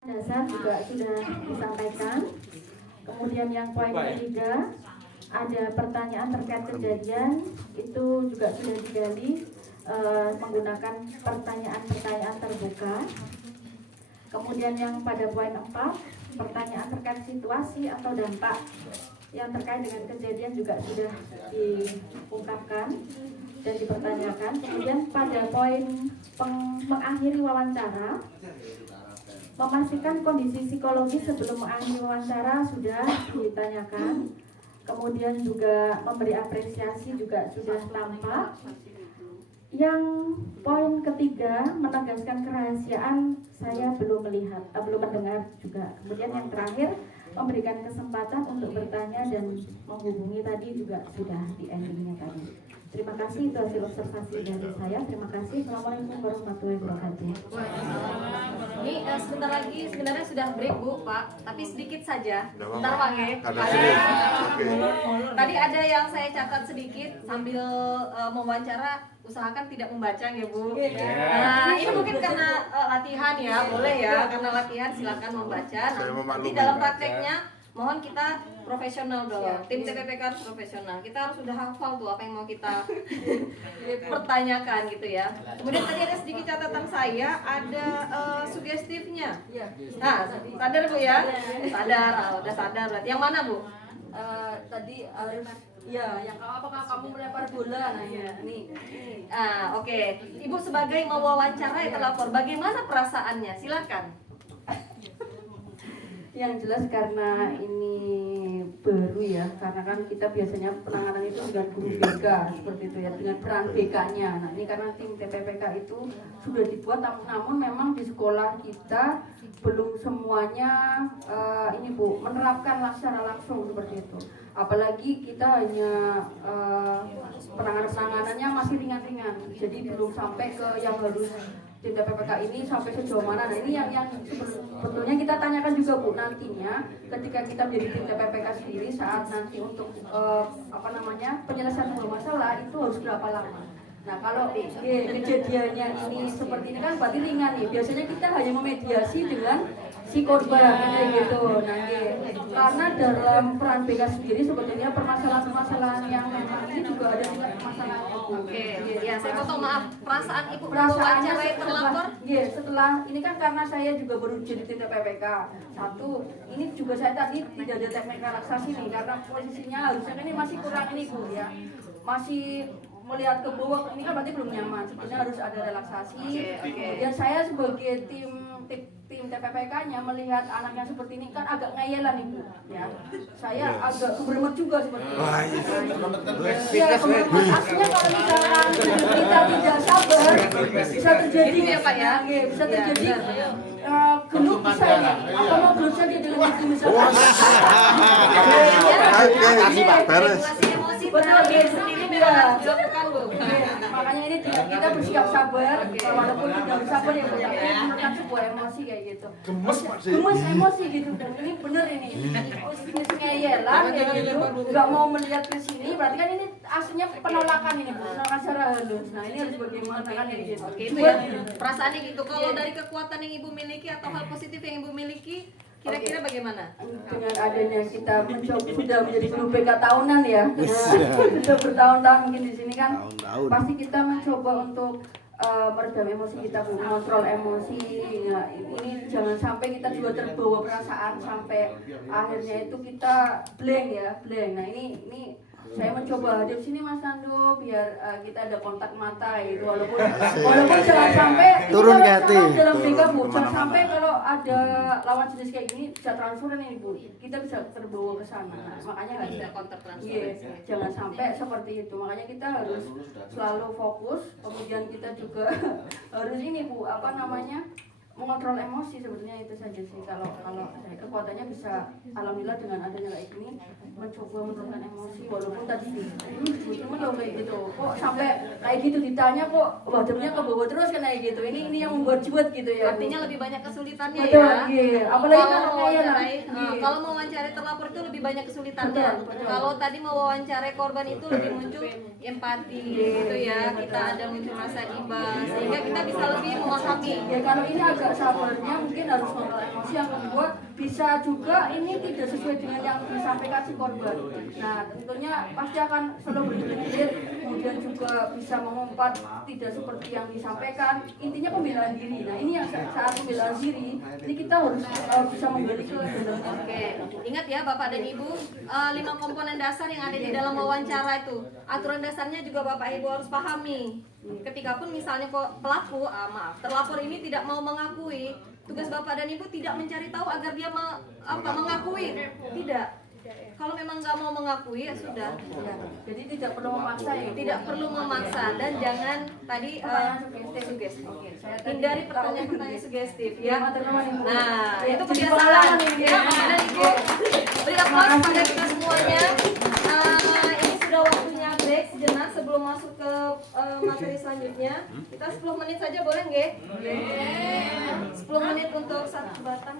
Dasar juga sudah disampaikan. Kemudian yang poin ketiga, ada pertanyaan terkait kejadian, itu juga sudah digali menggunakan pertanyaan-pertanyaan terbuka. Kemudian yang pada poin 4, pertanyaan terkait situasi atau dampak yang terkait dengan kejadian juga sudah diungkapkan dan dipertanyakan. Kemudian pada poin mengakhiri wawancara, memastikan kondisi psikologis sebelum mengakhiri wawancara sudah ditanyakan. Kemudian juga memberi apresiasi juga sudah tampak. Yang poin ketiga, menegaskan kerahasiaan, saya belum melihat, belum mendengar juga. Kemudian yang terakhir, memberikan kesempatan untuk bertanya dan menghubungi tadi juga sudah di endingnya tadi. Terima kasih, itu hasil observasi dari saya. Terima kasih. Assalamualaikum warahmatullahi wabarakatuh. Ini sebentar lagi sebenarnya sudah break Bu, Pak, tapi sedikit saja. Bentar Pak ya. Tadi ada yang saya catat sedikit sambil mewawancara, usahakan tidak membaca ya Bu. Nah ini mungkin karena latihan ya, boleh ya, karena latihan silakan membaca. Nanti dalam prakteknya mohon kita profesional dong. Tim TPPK harus profesional. Kita harus sudah hafal tuh apa yang mau kita pertanyakan gitu ya. Kemudian tadi ada sedikit catatan saya, ada sugestifnya. Nah, sadar Bu ya? Sadar, udah sadar berarti. Yang mana Bu? Tadi harus ya, yang apakah kamu melempar bola? Nah ya, ini. Oke. Ibu sebagai mewawancarai terlapor, bagaimana perasaannya? Silakan. Yang jelas karena ini baru ya, karena kan kita biasanya penanganan itu dengan guru BK seperti itu ya, dengan peran BK-nya. Nah ini karena tim TPPK itu sudah dibuat, namun memang di sekolah kita belum semuanya ini Bu, menerapkan secara langsung seperti itu. Apalagi kita hanya penanganannya masih ringan-ringan, jadi belum sampai ke yang harus tim TPPK ini sampai sejauh mana. Nah ini yang sebetulnya kita tanyakan juga Bu, nantinya ketika kita menjadi tim TPPK sendiri saat nanti untuk penyelesaian sebuah masalah itu harus berapa lama. Nah kalau kejadiannya ini seperti ini kan berarti ringan nih, biasanya kita hanya memediasi dengan si korban gitu. Nah karena dalam peran BK sendiri sebetulnya permasalahan-permasalahan yang memang ini juga ada tingkat permasalahan. Oke, ya saya potong, maaf. Perasaan Ibu Perasaannya terlapor? Setelah ini kan karena saya juga baru jadi tim TPPK. Satu, ini juga saya tadi tidak ada teknik relaksasi nih karena posisinya harusnya ini masih kurang ini Bu ya. Masih melihat ke bawah, ini kan berarti belum nyaman. Sebenarnya harus ada relaksasi. Kemudian saya sebagai tim TPPK-nya melihat anak yang seperti ini kan agak ngayelan Ibu ya. Saya agak keberemet juga seperti itu. Ya, keberemet aslinya kalau misalkan kita tidak sabar bisa terjadi ya Pak ya. Bisa terjadi gelut bisa ya. Apa mau gelut saja dalam itu misalkan. Kasih Pak beres. Betul, sendiri memang dilakukan Bu. Makanya ini kita bersikap sabar, walaupun tidak bersabar ya, tapi menekan sebuah emosi kayak gitu. Gemes emosi gitu, dan ini bener ini. Ngeyelan kayak gitu, nggak mau melihat ke sini, berarti kan ini aslinya penolakan ini, penolakan secara halus. Nah ini harus bagaimana kan kayak gitu. Oke, itu ya perasaannya gitu. Kalau dari kekuatan yang Ibu miliki atau hal positif yang Ibu miliki, kira-kira bagaimana? Dengan adanya kita mencoba sudah menjadi guru BK tahunan ya, sudah bertahun-tahun mungkin di sini kan, pasti kita mencoba untuk meredam emosi kita, mengontrol emosi. Nah, ini jangan sampai kita juga terbawa perasaan sampai akhirnya itu kita blank ya, blank. Nah ini saya mencoba hadir sini Mas Nando biar kita ada kontak mata gitu, walaupun jangan sampai turun ke hati dalam BK Bu, jangan sampai kalau ada lawan jenis kayak gini bisa transferan ini Bu, kita bisa terbawa ke sana. Nah, makanya harus Bisa counter transfer. jangan sampai seperti itu, makanya kita harus selalu fokus. Kemudian kita juga harus ini Bu, mengontrol emosi. Sebetulnya itu saja sih. Kalau saya kekuatannya bisa, alhamdulillah dengan adanya kayak gini mencoba menurunkan emosi, walaupun tadi cuma loh kayak gitu, kok sampai kayak gitu ditanya kok wadahnya ke bawah terus kan kayak gitu. Ini yang membuat juet gitu ya. Artinya lebih banyak kesulitannya Betul, ya. iya. Apalagi kalau mau wawancarai terlapor itu lebih banyak kesulitannya. Betul. Kalau tadi mau wawancarai korban itu lebih muncul empati gitu ya. Kita ada muncul rasa iba sehingga kita bisa lebih memahami. Ya kalau ini agak sabarnya mungkin harus mengelola emosi. Yang kedua bisa juga ini tidak sesuai dengan yang disampaikan si korban. Nah tentunya pasti akan selalu berpikir, kemudian juga bisa mengumpat tidak seperti yang disampaikan. Intinya pembelaan diri. Nah ini yang saat pembelaan diri ini kita harus bisa membeli ke dalam. Oke, ingat ya Bapak dan Ibu, 5 komponen dasar yang ada di dalam wawancara itu. Aturan dasarnya juga Bapak Ibu harus pahami. Ketika pun misalnya pelaku, terlapor ini tidak mau mengakui, tugas Bapak dan Ibu tidak mencari tahu agar dia mengakui. Tidak. Kalau memang nggak mau mengakui ya sudah. Ya, jadi tidak perlu memaksa ya. Tidak perlu memaksa dan jangan tadi sugestif. Hindari pertanyaan-pertanyaan sugestif ya. Nah, itu kebiasaan ya Bapak dan Ibu. Beri aplaus pada kita semuanya. Ini sudah waktunya break sejenak sebelum masuk ke materi selanjutnya. Kita 10 menit saja boleh nggih? 10 menit untuk satu batang.